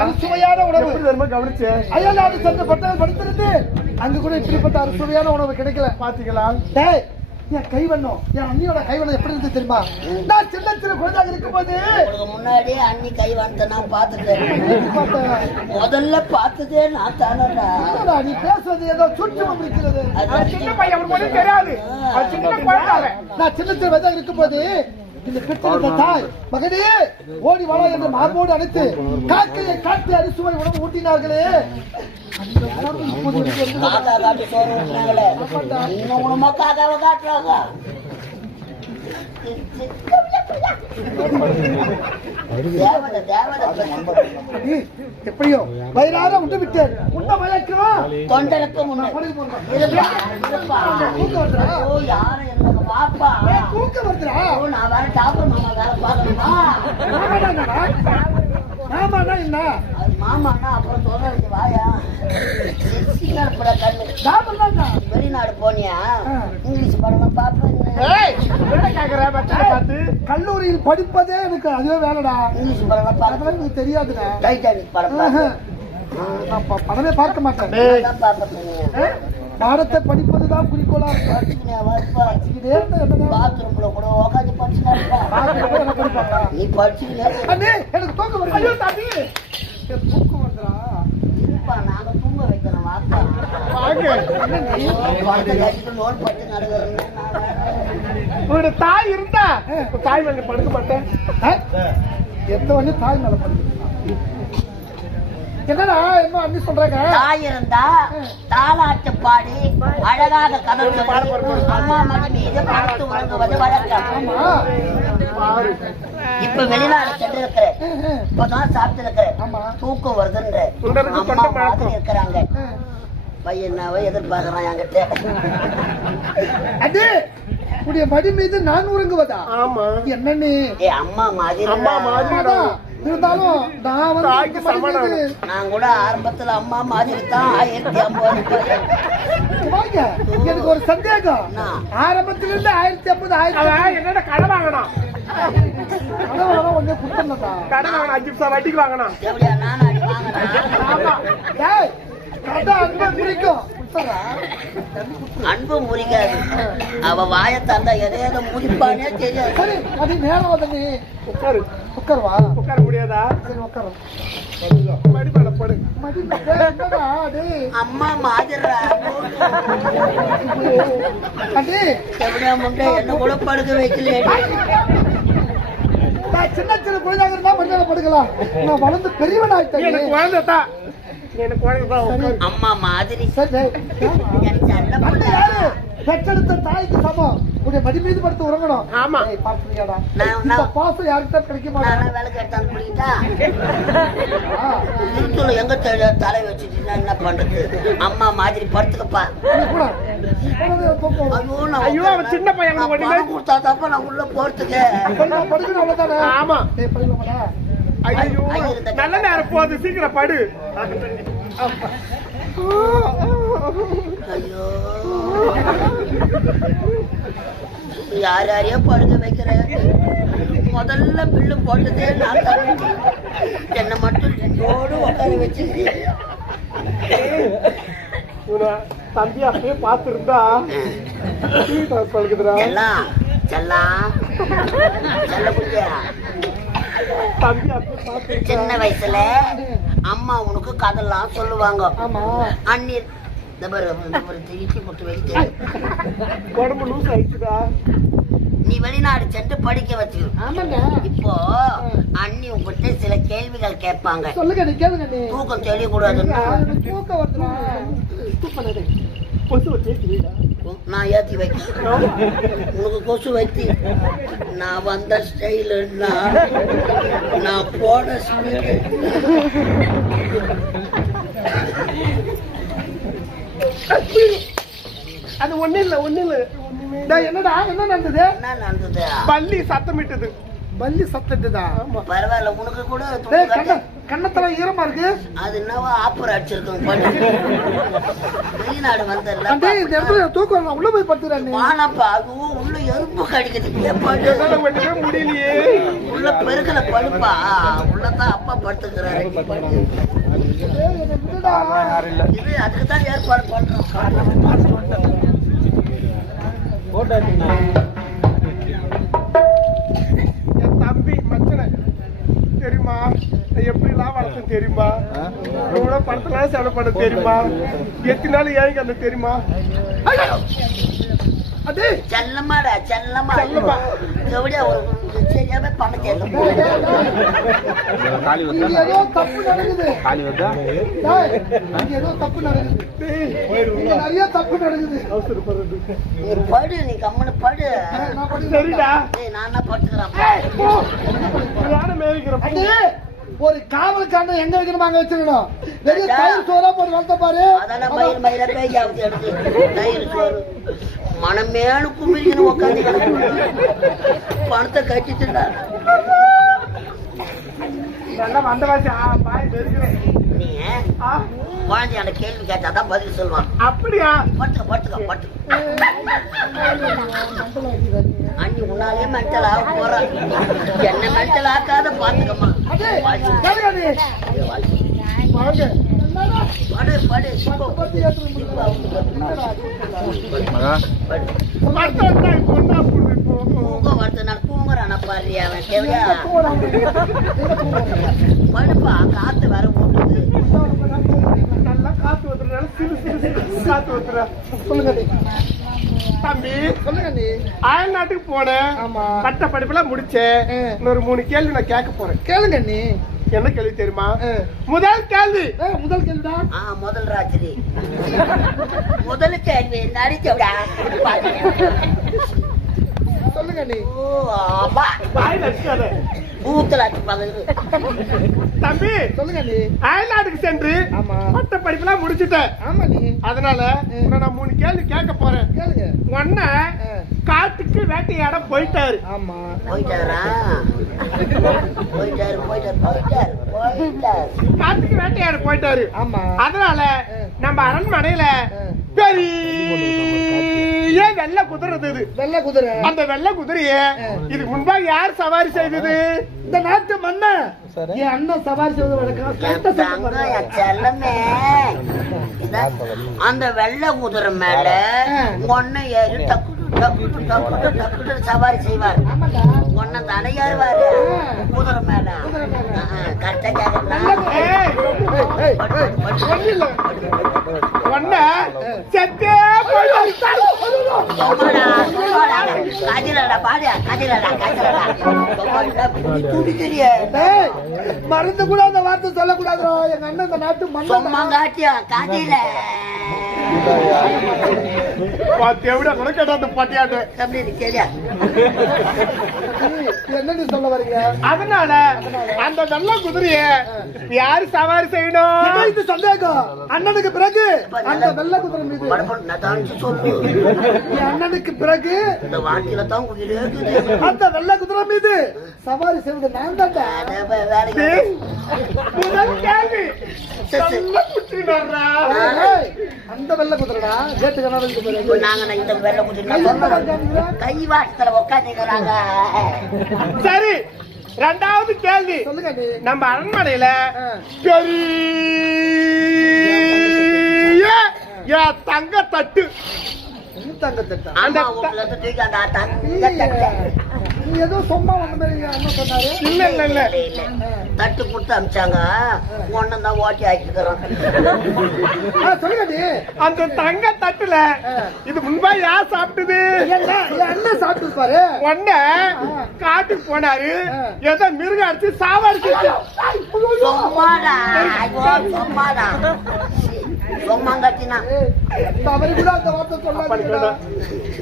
அறுசுவையான உணவு. எப்படி தெரியுமா கவனிச்சேன் அயல்நாடு சென்று படித்திருந்து அங்க கூட இப்படிப்பட்ட அறுசுவையான உணவு கிடைக்கல. பாத்தீங்களா? டேய் என் கைவண்ணம் என் அண்ணியோட கைவண்ணம் எப்படி இருந்து தெரியுமா? நான் சின்ன சின்ன குழந்தையாக இருக்கும்போது உங்களுக்கு முன்னாடியே அண்ணி கை வந்து நான் பார்த்துட்டேன்? முதல்ல பார்த்ததே நான் தானடா. நீ பேசுவது ஏதோ சுற்றுமம் இருக்கிறது சின்ன பையன் தெரியாது. நான் சின்ன சின்ன வயதாக இருக்கும்போது இந்த பெற்றெடுத்த தாய் மகனே ஓடி வாழா என்று மார்போடு அணைத்து காக்கையை காட்டி அரிசுவை உணவு ஊட்டினார்களே. எப்படியோ? வயிறார விட்டு விட்டேன். உண்ட மயக்கம் தொண்டருக்கு முன்னாடி பாப்பா தூக்கம் வருதுடா. நான் வேற டாக்டர் மாமா வேற பார்க்கணுமா? மாமாடா என்ன? அது மாமான்னா அப்புறம் சொல்றது வாயா. சிங்கப்பட கண்ணு. டாபர்தான்டா. வெளிநாடு போனியா. இங்கிலீஷ் படம் பாப்பேன் கல்லூரியில் படிப்பதே எனக்கு அதுவே வேலைடா. இங்கிலீஷ் படம் அதெல்லாம் எனக்கு தெரியாதுடா. டைட்டானிக் படம் நான் படமே பார்க்க மாட்டேன். டேய், பாடத்தை படிப்பதுதான் குறிக்கோளா எனக்கு தூக்கம் வருது. தூக்கம் வருதுடா. நாங்க தூங்க நடுகிறேன்னு உன்னோட தாய் இருந்தா. தாய் மேல படுக்க மாட்டேன்? எத்தவொடனே தாய் மேல படுது. என்னடா என்ன சொல்றாங்க? தாய் இருந்தா தாளாட்டு பாடி அழகாக கதவு அம்மா மகன் மீது படுத்து உறங்குவது வழக்கம். இப்ப வெளிநாடு சென்று இருக்கிறேன் இப்பதான் சாப்பிட்டு இருக்கிறேன். தூக்கம் வருதுன்ற. அம்மா மாதிரி. இருக்கிறாங்க. பையனாவை எதிர்பார்க்கறான் என்கிட்ட? அண்ணே, உடைய மடி மீது நான் உறங்குவதா? ஆமா. என்ன நீ ஏ அம்மா மாதிரி அம்மா மாதிரி இருந்தாலும் நான் வந்து சமணம். நான் கூட ஆரம்பத்துல அம்மா மாதிரி தான் ஆயிரத்தி ஐம்பது எனக்கு ஒரு சந்தேகம்? ஆரம்பத்துல இருந்து ஆயிரத்தி ஐம்பது ஆயிரத்தி என்னோட கடை வாங்கினான் அளவு அன்பை முறிக்காது அவ வாயை தந்தா எதையோ முறிப்பானே தெரியாது. சரி அது நேரம் வந்து நீ உட்காரு. உட்காருவா? உட்கார முடியாதா? சரி உட்காரு. மடி மேல படு. மடி டேய், என்னடா டேய் அம்மா மாதிரா என்ன கூட படுக்க வைக்கல சின்ன சின்ன குழந்தைங்க படுக்கலாம். நான் வளர்ந்து பெரியவன் ஆயிட்டேன் எனக்கு குழந்தை தான். அம்மா மாதிரி? பெற்றெடுத்த தாய்க்கு சமம். உடைய மடி மீது படுத்து உறங்கணும். ஆமா. ஏய், பார்த்திருக்கியாடா? நான் இந்த நான் பாசம் யாருக்கிட்ட கிடைக்க மாட்டேன் நானும் வேலை கேட்டாலும் புரியுதா இருத்துல எங்க தலை வச்சுட்டு நான் என்ன பண்றது? அம்மா மாதிரி படுத்துக்கப்பா. ஐயோ அவன் சின்ன பையன், கொடுத்தா தப்ப நான் உள்ள போறதுக்கு. ஆமா. ஐயோ நல்ல நேரம் போகுது சீக்கிரம் படு. ஐயோ. யார் யாரையோ படுக்க வைக்கிறேன் முதல்ல பில்லு போட்டதே நான் என்னை மட்டும் நெஞ்சோடு உட்கார இவனை தம்பி அப்படியே பார்த்துருந்தா? பழுகுதுடா எல்லாம் செல்லாம் செல்ல புள்ளியா தம்பி அப்படியே பார்த்து சின்ன வயசுல அம்மா உனக்கு கதெல்லாம் சொல்லுவாங்க. ஆமா. அண்ணி இந்த பாரு, இந்த பாரு, இட்லி போட்டு வெளியே நீ வெளிநாடு சென்று படிக்க வச்சு. ஆமாங்க. இப்போ அண்ணி உங்ககிட்ட சில கேள்விகள் கேட்பாங்க. தூக்கம் வச்சு நான் ஏத்தி வைக்கிறேன் உனக்கு கொசு வைத்தி. நான் வந்த ஸ்டைலு நான் ஸ்பீடு அது ஒண்ணு இல்ல ஒண்ணு இல்ல. என்னடா என்ன நடந்தது? என்ன நடந்தது? பள்ளி சத்தமிட்டது. பல்லி சத்தட்டுதா பரவாயில்ல உனக்கு கூட துண்டு டேய் கட்டு. கண்ண கண்ணத்தெல்லாம் ஈரமா இருக்கு? அது என்னவோ ஆப்பர் அடிச்சிருக்கோம் பண்ணு வெளிநாடு வந்தல அண்டே இந்த இடத்துல தூக்கம். உள்ள போய் படுத்துறேன் வானப்பா அதுவும் உள்ள எறும்பு கடிக்குது. முடியலையே. உள்ள பெருக்கல படுப்பா. உள்ளதான் அப்பா படுத்துக்கிறாரு. இது அதுக்கு தான் ஏற்பாடு பண்றோம். என் தம்பி மச்சனை. தெரியுமா? எப்படிலாம் வளர்த்தேன் தெரியுமா? எவ்வளோ படத்துலாம் செலவு பண்ண தெரியுமா? எத்தனை நாள் ஏங்க அந்த தெரியுமா? அடே! செல்லமாடா செல்லமா செல்லமா. எப்படியா ஒரு சரியாவே பணம் செல்லும் இங்க ஏதோ தப்பு நடக்குது. டேய், இங்க ஏதோ தப்பு நடக்குது. நிறைய தப்பு நடக்குது. படு நீ கம்முன்னு படு. சரிடா ஏய், நான் படுத்துக்கிறேன்? போ. நானே ஒரு காவல்காரனை எங்க வைக்கணுமா அங்க வச்சிருக்கணும். வெளிய தயிர் சோறா போட்டு வளர்த்த பாரு. சோறு. மனமேனு குமிழின்னு உட்காந்து பணத்தை ஆ குழந்தையான கேள்வி கேட்டாதான் பதில் சொல்லுவான் அப்படியா? பட்டுக்க பட்டுக்க பட்டுக்க அண்ணி உன்னாலே மென்டல் ஆக போறான் என்ன மென்டல் ஆக்காத பாத்துக்கம்மா. படுப்பா காத்து வர ஓட்டுது நல்லா காத்து சிறு சிறு காத்து வந்துடுறா சொல்லுங்க தம்பி. சொல்லுங்க நீ. அயல் நாட்டுக்கு போனேன். ஆமா. பட்ட படிப்புலாம் முடிச்சேன். இன்னொரு மூணு கேள்வி நான் கேட்க போறேன். கேளுங்க நீ என்ன கேள்வி தெரியுமா? ஆ. முதல் கேள்வி. முதல் கேள்விதான் ஆ முதல் ராத்திரி. முதல் கேள்வி நடிச்சவிடா சொல்லுங்க நீ தம்பி சொல்லுங்க நீ அயல் நாட்டுக்கு சென்று ஆமா. பட்ட படிப்புலாம் முடிச்சிட்டேன். ஆமா நீ அதனால உன்னை நான் மூணு கேள்வி கேட்க போறேன். கேளுங்க. ஒன்ன ஆ. காட்டுக்கு வேட்டையாட போயிட்டாரு. ஆமா. போயிட்டாரா? போயிட்டாரு போயிட்டாரு போயிட்டாரு போயிட்டாரு. காட்டுக்கு வேட்டையாட போயிட்டாரு. ஆமா. அதனால நம்ம அரண்மனையில. பெரிய வெள்ளை குதிரை இருந்தது வெள்ளை குதிரை. அந்த வெள்ளை குதிரைய இதுக்கு முன்பாக யார் சவாரி செய்தது? இந்த நாட்டு மன்னன் என் அண்ணன் சவாரி செய்வது வழக்கம்? அந்த வெள்ளை குதிரை மேல ஒன்ன ஏறி டக்கு டக்கு டக்கு டக்கு சவாரி செய்வார். ஒன்ன தானே ஏறுவாரு. குதிரை மேல. கரெக்டா கேட்கலாம் செத்தே. சும்மாடா, புடி துடிக்கிறியே. ஏய், மறந்து கூட அந்த வார்த்தை சொல்லக்கூடாதுடா. எங்க அண்ணன் இந்த நாட்டு மன்னன். சும்மாங்காட்டியா, கதிர. பாத்தி எவ்வளவு கூட கேட்டா அந்த பட்டியாட்டு? எப்படி இருக்கு, சரியா? என்ன நீ சொல்ல வரீங்க அதனால அந்த வெள்ளை குதிரைய யாரு சவாரி செய்யணும்? இது சந்தேகம். அண்ணனுக்கு பிறகு அந்த வெள்ளை குதிரை மீது. அண்ணனுக்கு பிறகு இந்த வாட்டியில தான். அந்த வெள்ளை குதிரை மீது சவாரி செய்வது நான் முதல் கேள்வி. நல்லா அந்த வெள்ளை குதிரைடா. கேட்டு கணவனுக்கு பிறகு நாங்க இந்த வெள்ளை. கை உட்காந்துக்கிறாங்க சரி ரெண்டாவது கேள்வி நம்ம அரண்மனையில. பெரிய தங்க தட்டு தங்க தட்டா அந்த தங்க. தட்டை. ஏதோ சும்மா வந்த மாதிரி அண்ணன் சொன்னாரு. இல்ல. தட்டு கொடுத்து அமிச்சாங்க. ஒன்னு தான் ஓட்டி ஆக்கிக்கிறோம் ஆ, சொல்லுங்க நீ அந்த தங்க தட்டுல இது முன்பா யார் சாப்பிட்டது? அண்ணன் சாப்பிட்டு பாரு ஒன்ன காட்டுக்கு போனாரு. ஏதோ மிருகம் அடிச்சு சாவடிச்சு சும்மாடா. சும்மாடா.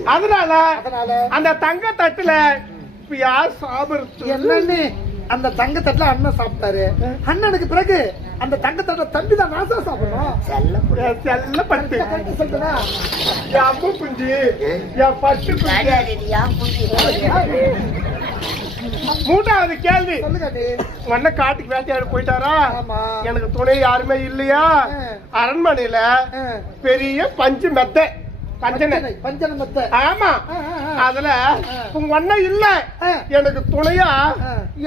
அதனால? அந்த தங்க தட்டுல இப்ப யார் சாப்பிடுறது என்னன்னு அந்த தங்க தட்டுல அண்ணன் சாப்பிட்டாரு. அண்ணனுக்கு பிறகு அந்த தங்க தட்டுல தம்பி தான் நாசா சாப்பிடணும். செல்ல பட்டு. சொல்லிட்டேனா? என் அம்பு குஞ்சு என் பட்டு மூன்றாவது கேள்வி. அண்ணன் காட்டுக்கு வேட்டையாட போயிட்டாரா. எனக்கு துணை யாருமே இல்லையா. அரண்மனையில. பெரிய பஞ்சு மெத்தை. பஞ்சனை. பஞ்சனை, பஞ்சனை மெத்தை. ஆமா. அதுல உங்க அண்ணன் இல்ல. எனக்கு துணையா.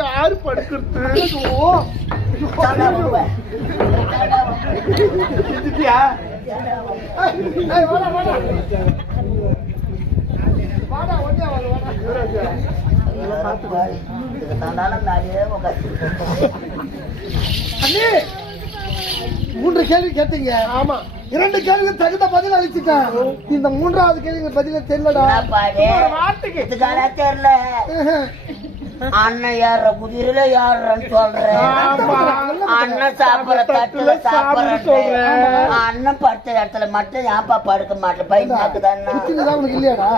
யாரு படுக்கிறது? மூன்று கேள்வி கேட்டீங்க. ஆமா. இரண்டு கேள்விக்கு தகுந்த பதில் அளிச்சுட்டேன் இந்த மூன்றாவது கேள்விக்கு பதில தெரியலடா. வார்த்தைக்கு. தெரியல. அண்ணன் ஏற குதிரையில ஏறன்னு சொல்றேன். அண்ணன் சாப்பிடுற தட்டுல சாப்பிட சாப்பிடுறேன் சொல்றேன். அண்ணன் படுத்த இடத்துல மட்டும் ஏன்பா படுக்க மாட்டேன்? உனக்கு இல்லையாடா?